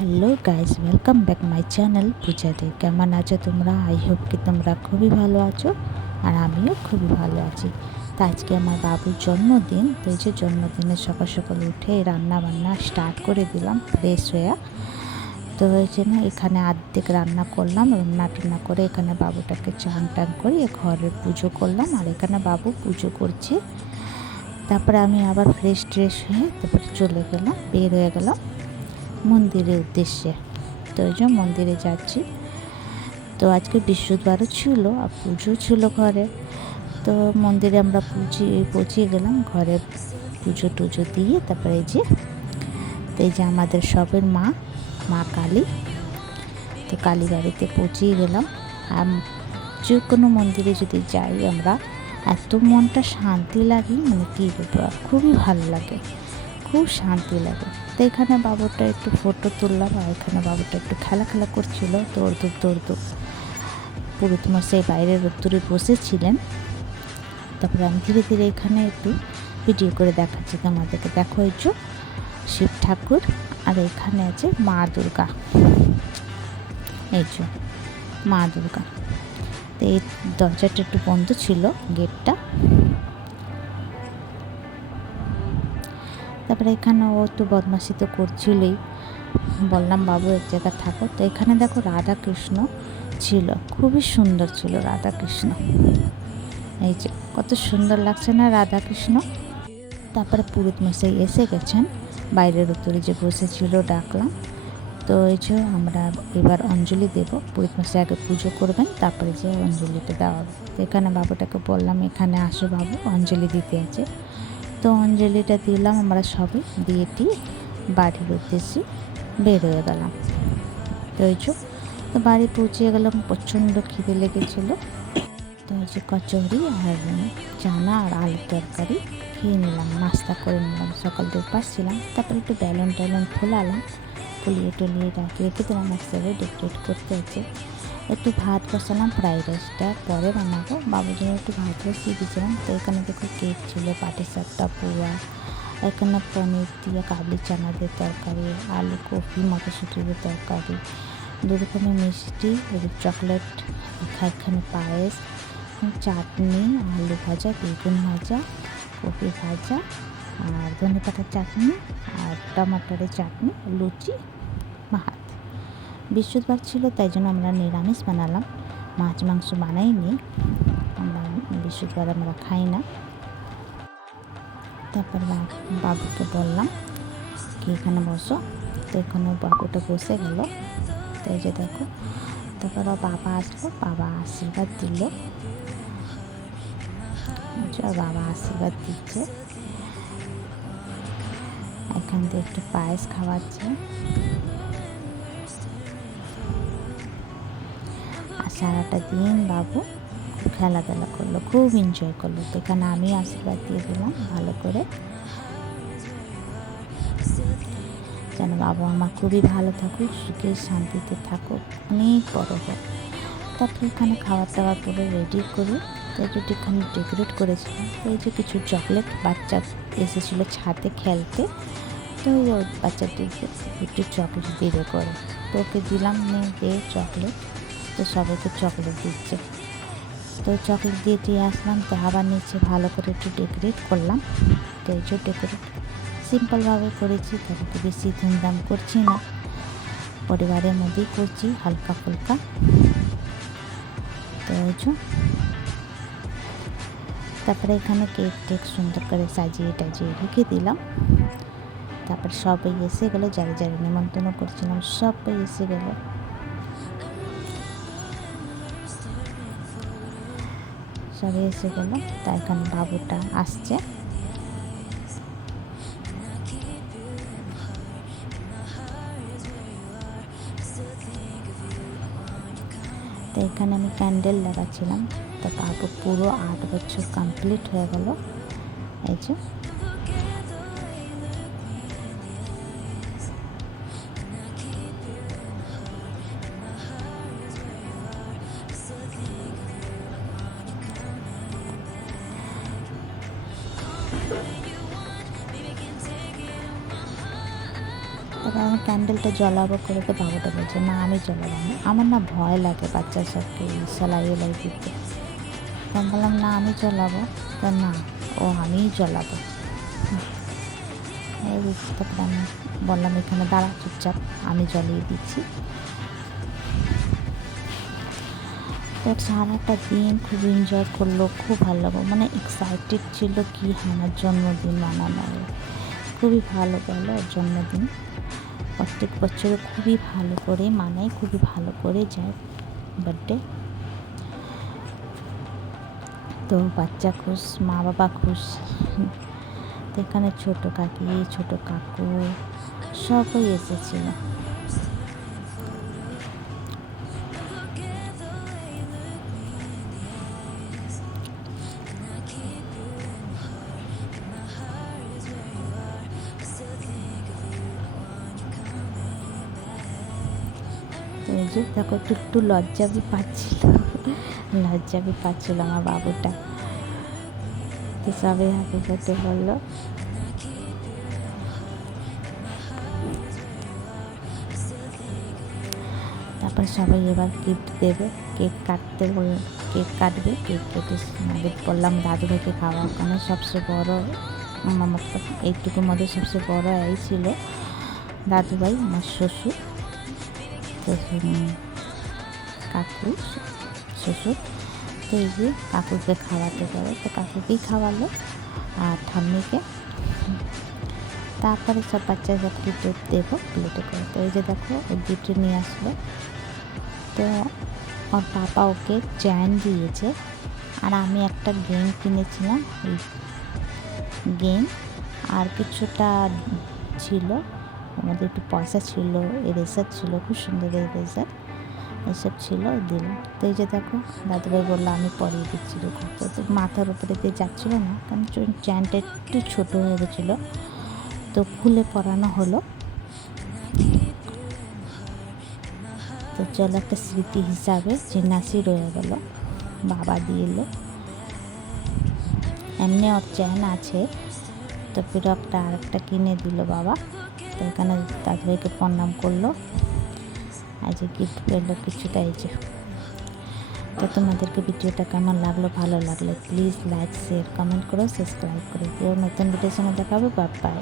Hello guys, welcome back my channel পূজাতে। কেমন আছো তোমরা? আই হোপ কি তোমরা খুবই ভালো আছো, আর আমিও খুবই ভালো আছি। তো আজকে আমার বাবুর জন্মদিন, তো এই যে জন্মদিনের সকাল সকাল উঠে রান্না বান্না স্টার্ট করে দিলাম ফ্রেশ হয়ে। তো এই জন্য এখানে অর্ধেক রান্না করলাম, রান্না টান্না করে এখানে বাবুটাকে চান টান করে ঘরের পুজো করলাম, আর এখানে বাবু পুজো করছে। তারপরে আমি আবার ফ্রেশ ট্রেশ হয়ে তারপরে চলে গেলাম, বের হয়ে গেলাম মন্দিরের উদ্দেশ্যে। তো ওই যে মন্দিরে যাচ্ছি। তো আজকে বৃহস্পতিবারও ছিল আর পুজো ছিল ঘরে। তো মন্দিরে আমরা পৌঁছিয়ে গেলাম, ঘরে পুজো টুজো দিয়ে তারপরে এই যে আমাদের সবের মা কালী। তো কালী বাড়িতে পৌঁছিয়ে গেলাম। আর যে কোনো মন্দিরে যদি যাই আমরা, এত মনটা শান্তি লাগে, মানে কী বলবো, খুবই ভালো লাগে, খুব শান্তি লাগে। তো এখানে বাবুটা একটু ফটো তুললাম, আর এখানে বাবুটা একটু খেলা করছিল, দৌড় পুরোহিত মশাই বাইরের রোদ্দুরে বসেছিলেন। তারপরে আমি ধীরে ধীরে এখানে একটু ভিডিও করে দেখাচ্ছি তোমাদেরকে। দেখো এই যে শিব ঠাকুর, আর এখানে আছে মা দুর্গা, এই যে মা দুর্গা। তো এই দরজাটা একটু বন্ধ ছিল, গেটটা। তারপরে এখানে ও একটু বদমাশি তো করছিলই, বললাম বাবু এক জায়গায় থাকো। তো এখানে দেখো রাধা কৃষ্ণ ছিল, খুবই সুন্দর ছিল রাধা কৃষ্ণ। এই যে কত সুন্দর লাগছে না রাধা কৃষ্ণ। তারপরে পুরোহিত মশাই এসে গেছেন, বাইরের উত্তরে যে বসেছিল ডাকলাম। তো এই যে আমরা এবার অঞ্জলি দেব, পুরোহিত মশাই আগে পুজো করবেন, তারপরে যে অঞ্জলিটা দেওয়া হবে। তো এখানে বাবুটাকে বললাম এখানে আসো বাবু, অঞ্জলি দিতে আছে। তো অঞ্জলিটা দিলাম আমরা সবাই, দিয়ে বাড়ির উদ্দেশ্যে বের হয়ে গেলাম। তো এই যে তো বাড়ি পৌঁছে গেলাম, প্রচণ্ড খিদে লেগেছিলো। তো এই যে কচুরি আর চানা আর আলুর তরকারি খেয়ে নিলাম, নাস্তা করে নিলাম। সকাল দিয়ে ছিলাম। তারপরে একটু ব্যালুন ট্যালুন ফুলালাম, ফুলিয়ে টুলিয়ে রেখে দিলাম একসাথে, ডেকোরেট করতে আছে। একটু ভাত বসালাম, ফ্রাইড রাইসটা পরে বানাবো, বাবুর জন্য একটু ভাত বসিয়ে দিয়েছিলাম। তো এখানে দেখো কেক ছিল, পাটিসাপটা, পোয়া, এখানে পনির দিয়ে কাবলি চানা দিয়ে তরকারি, আলু কপি মটরশুঁটি দিয়ে তরকারি, 2 রকমের মিষ্টি, চকলেট, এখানে পায়েস, চাটনি, আলু ভাজা, বেগুন ভাজা, কপি ভাজা, আর ধনেপাতার চাটনি, আর টমাটারের চাটনি, লুচি, ভাত। বৃহস্পতিবার ছিল, তাই জন্য আমরা নিরামিষ বানালাম, মাছ মাংস বানাইনি, আমরা বৃহস্পতিবার আমরা খাই না। তারপর বাবুকে বললাম কি এখানে বসো। তো এখানে বাবুটা বসে গেল। তো এই যে দেখো, তারপর বাবা আসলো, বাবা আশীর্বাদ দিল, বাবা আশীর্বাদ দিচ্ছে। এখান থেকে একটু পায়েস খাওয়াচ্ছে। আর সারাটা দিন বাবু খুব খেলাধুলা করলো, খুব এনজয় করলো। তো এখানে আমি আশীর্বাদ দিয়ে দিলাম ভালো করে, যেন বাবা আমার খুবই ভালো থাকুক, সুখে শান্তিতে থাকুক, অনেক বড় হোক। তারপরে এখানে খাবার দাবার করে রেডি করি। তো এখানে ডেকোরেট করেছিলাম। তো এই যে কিছু চকলেট, বাচ্চা এসেছিলো ছাদে খেলতে, তো ওই বাচ্চাটিকে একটু চকলেট দিবে করে, তো ওকে দিলাম, দে চকলেট। তো সবাইকে চকলেট দিচ্ছে। তো চকলেট দিয়ে আসলাম। তো আবার নিচে ভালো করে একটু ডেকোরেট করলাম। তো এই যে ডেকোরেট সিম্পলভাবে করেছি, তাকে বেশি ধুমধাম করছি না, পরিবারের মধ্যেই করছি, হালকা ফুলকা। তো এই যে তারপরে এখানে কেক সুন্দর করে সাজিয়ে টাজিয়ে রেখে দিলাম। তারপর সবাই এসে গেলো, যারা যারা নিমন্ত্রণ করছিলাম সবাই এসে গেল। সবাই এসে গেল। তা এখানে বাবুটা আসছে। তো এখানে আমি ক্যান্ডেল লাগাচ্ছিলাম। তো বাবু পুরো 8 বছর কমপ্লিট হয়ে গেল। এই যে তারপর আমি ক্যান্ডেলটা জ্বলাবো করে, তো বাবুটা বলছে না আমি জ্বলাবো না, আমার না ভয় লাগে বাচ্চা সবকে সেলাই এলাই দিতে। তো আমি বললাম না আমি জ্বলাবো, তা না ও আমিই জ্বলাবো। তারপরে আমি বললাম এখানে দাঁড়া চুপচাপ, আমি জ্বলিয়ে দিচ্ছি। তো সারাটা দিন খুব এনজয় করলো, খুব ভালো লাগলো, মানে এক্সাইটেড ছিল কি আমার জন্মদিন মানানো। খুবই ভালো গেল ওর জন্মদিন। প্রত্যেক বছরে খুবই ভালো করে মানায়, খুবই ভালো করে যায় বার্থডে। তো বাচ্চা খুশ, মা বাবা খুশ। তো এখানে ছোটো কাকি, ছোটো কাকু সবাই এসেছিল। তো এই যে দেখো একটু লজ্জা পাচ্ছিল আমার বাবুটা। তো সবাই হ্যাপি বার্থডে বললো। তারপর সবাই এবার গিফট দেবে, কেক কাটবে। কেক কেটে আগে বললাম দাদুভাইকে খাওয়ার কারণে সবচেয়ে বড় আমার এইটুকুর মধ্যে সবচেয়ে বড় এই ছিল দাদুভাই, আমার শ্বশুর, তো কাকু শ্বশুর। তো এই যে কাকুকে খাওয়াতে পারে, তো কাকুকেই খাওয়ালো আর ঠাম্মিকে। তারপরে সব বাচ্চা সব গিফট দেবো প্লেটে করে। তো এই যে দেখো ও গিফট নিয়ে আসলো। তো ওর পাপা ওকে চেন দিয়েছে, আর আমি একটা গেম কিনেছিলাম, ওই গেম আর কিছুটা ছিল, আমাদের একটু পয়সা ছিল, এরেজার ছিল, খুব সুন্দর এরেজার, এসব ছিল দিলাম। তো এই যে দেখো দাদুভাই বললো আমি পরিয়ে দিচ্ছি, দেখো তো মাথার উপরে দিয়ে যাচ্ছিলো না, কারণ চেনটা একটু ছোটো হয়ে গেছিলো, তো খুলে পরানো হলো। তো চলো একটা স্মৃতি হিসাবে জিন্নাসি রয়ে গেল, বাবা দিয়ে এলো। এমনি ওর চেন আছে, তো ফির আরেকটা কিনে দিল বাবা। তো এখানে দাদুভাইকে প্রণাম করলো, আর যে গিফট পেলো কিছুটা এই যে। তো তোমাদেরকে ভিডিওটা কেমন লাগলো, ভালো লাগলে প্লিজ লাইক শেয়ার কমেন্ট করো, সাবস্ক্রাইব করে দিও। নতুন ভিডিওর সঙ্গে দেখাবে, বাই বাই।